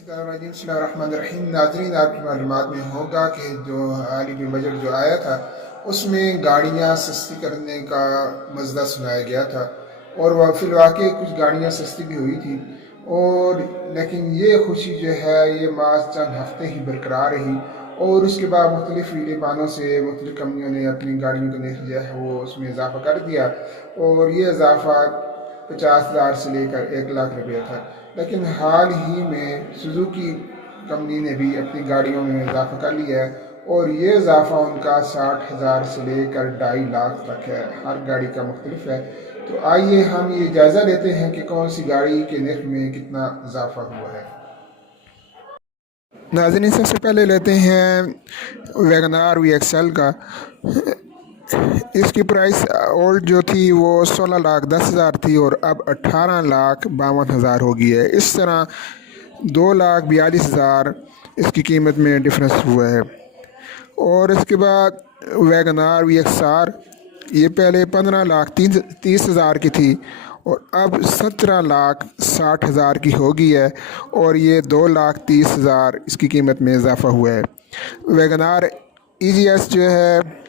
बिस्मिल्लाहिर्रहमानिर्रहीम। नाज़रीन, आपकी मालूमात में होगा कि जो हाल ही में बजट जो आया था उसमें गाड़ियाँ सस्ती करने का मसला सुनाया गया था और वह फिलवाक़े कुछ गाड़ियाँ सस्ती भी हुई थी। और लेकिन ये खुशी जो है ये मास चंद हफ्ते ही बरकरार रही और उसके बाद मुख्तलिफ लीबानों से मुख्तलिफ कंपनियों ने अपनी गाड़ियों का निर्ख जो है वो उसमें इजाफ़ा कर दिया और ये इजाफ़ा 50,000 से लेकर 1 लाख रुपये था। लेकिन हाल ही में सुजुकी कंपनी ने भी अपनी गाड़ियों में इजाफ़ा कर लिया है और ये इजाफ़ा उनका 60,000 से लेकर 2.5 लाख तक है। हर गाड़ी का मुख्तलिफ है। तो आइए हम ये जायज़ा लेते हैं कि कौन सी गाड़ी के निर्ख में कितना इजाफ़ा हुआ है। नाज़रीन, सबसे पहले लेते हैं वैगनार VXL का। इसकी प्राइस ओल्ड जो थी वो 16,10,000 थी और अब 18,52,000 हो गई है। इस तरह 2,42,000 इसकी कीमत में डिफरेंस हुआ है। और इसके बाद वैगनार VXR, ये पहले 15,30,000 की थी और अब 17,60,000 की हो गई है और ये 2,30,000 इसकी कीमत में इजाफ़ा हुआ है। वैगनार EGS जो है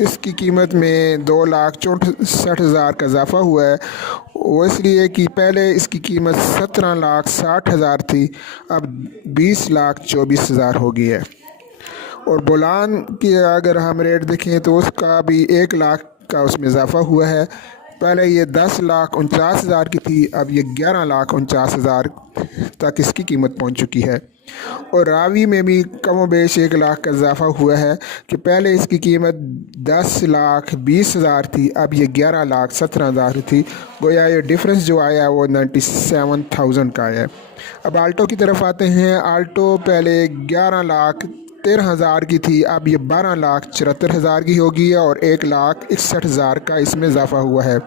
इसकी कीमत में 2,64,000 का इजाफ़ा हुआ है। वो इसलिए कि पहले इसकी कीमत 17,60,000 थी, अब 20,24,000 हो गई है। और बोलान की अगर हम रेट देखें तो उसका भी 1 लाख का उसमें इजाफ़ा हुआ है। पहले ये 10,49,000 की थी, अब ये 11,49,000 तक इसकी कीमत पहुंच चुकी है। और रावी में भी कम बेश 1 लाख का इजाफ़ा हुआ है कि पहले इसकी कीमत 10,20,000 थी, अब ये 11,17,000 थी। गोया ये डिफरेंस जो आया वो 97,000 का है। अब आल्टो की तरफ आते हैं। आल्टो पहले 11,13,000 की थी, अब ये 12,74,000 की होगी है और 1,61,000 का इसमें इजाफ़ा हुआ है।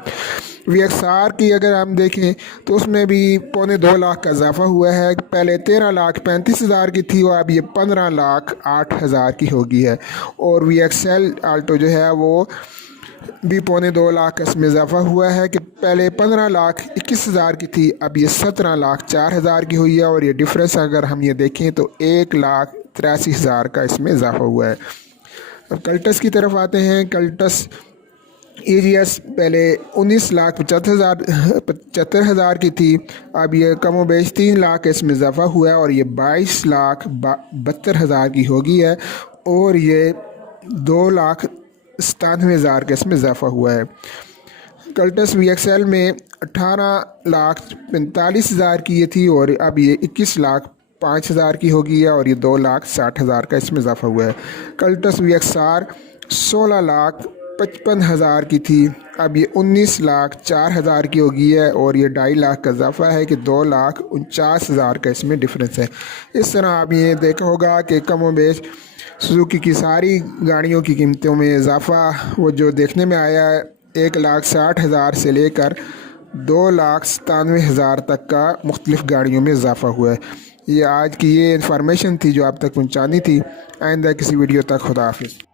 VXR की अगर हम देखें तो उसमें भी 2.25 लाख का इजाफ़ा हुआ है। पहले 13,35,000 की थी और अब ये 15,08,000 की होगी है। और VXL आल्टो जो है वो भी 2.25 लाख का इसमें इजाफ़ा हुआ है कि पहले 15,21,000 की थी, अब ये 17,04,000 की हुई है। और ये डिफरेंस अगर हम ये देखें तो 1,83,000 का इसमें इजाफ़ा हुआ है। अब कल्टस की तरफ आते हैं। कल्टस EGS पहले 19,75,000 की थी, अब ये कम बेश 3 लाख इसमें इजाफ़ा हुआ है और ये 22,72,000 की होगी है। और ये 2,97,000 का इसमें इजाफ़ा हुआ है। कल्टस VXL में 18,45,000 की ये थी और अब ये 21,05,000 की होगी है और ये 2,60,000 का इसमें इजाफ़ा हुआ है। कल्टस VXR 16,55,000 की थी, अब ये 19,04,000 की होगी है और ये 2.5 लाख का इजाफ़ा है कि 2,49,000 का इसमें डिफरेंस है। इस तरह आप ये देखा होगा कि कम व बेश सुजुकी की सारी गाड़ियों की कीमतों में इजाफ़ा वो जो देखने में आया है 1,60,000 से लेकर 2,97,000 तक का मुख्तलिफ़ गाड़ियों में इजाफ़ा हुआ है। ये आज की ये इन्फॉर्मेशन थी जो आप तक पहुँचानी थी। आइंदा किसी वीडियो तक खुदा हाफिज़।